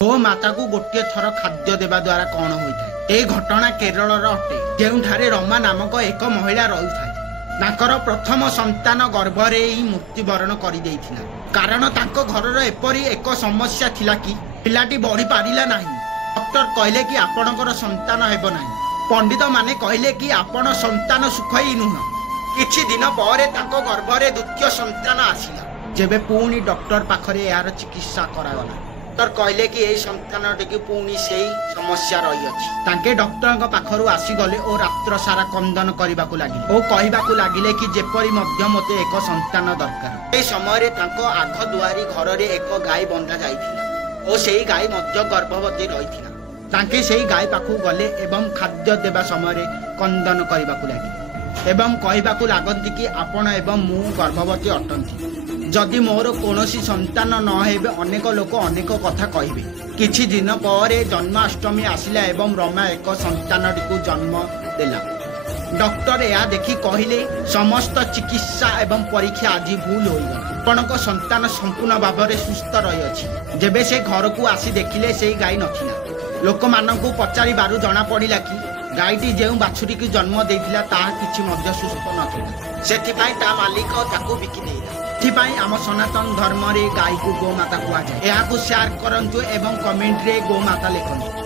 गोमाता को गोटे थर खाद्य देवा द्वारा कौन होता है। घटना केरल अटे जो रमा नामक एक महिला रही था। प्रथम संतान गर्भरे ही मृत्युवरण कर कारण घर एपरी एक समस्या थिला कि पिलाटी बढ़ी पारिला नहीं। डॉक्टर कहले कि आपणकर संतान हेब नहीं। पंडित माने कहले कि आपण संतान सुख ही नुह। किछि दिन पर गर्भरे द्वितीय संतान आसिला। जेबे पुणी डॉक्टर पाखरे यार चिकित्सा करागला। डॉक्टर कहले कि यही संतान टी पुणी से समस्या रही अच्छी। डॉक्टर पाखरु आसीगले और रात्र सारा कंदन करने लगे और कहवाक लगिले कि जेपरी मते एक संतान दरकार। समय आघ दुआरी घर में एक गाय बंधा जाइथिला और से गाय गर्भवती रही। से गाय पाखु गले एवं खाद्य देवा समय कंदन करने लगे एवं कहवाक लगती कि आपण एवं मु गर्भवती अटंती। जदि मोर कौनसी संतान न हेबे अनेक लोक अनेक कथा कहिबे। किछि दिन पर जन्माष्टमी आसिला एवं रमा एक संतान को जन्म देला। डॉक्टर या देखि कहिले समस्त चिकित्सा एवं परीक्षा आज भूल होइगला। आपणक संतान संपूर्ण भाव में सुस्थ रही अछि। जेबे से घर को आसी देखिले से गाय नथिला। लोक मानकु पचारि बारु जना पड़िला कि गायटी जो बाछुरी की जन्म देइथिला ताहा किछि मध्य सुस्थ नथिला। सेथिपाई ता मालिक ताकू बिकि देइला। आम सनातन धर्म रे गाय को गोमाता कहुए। शेयर करंतु एवं कमेंट रे गोमाता लिखंतु।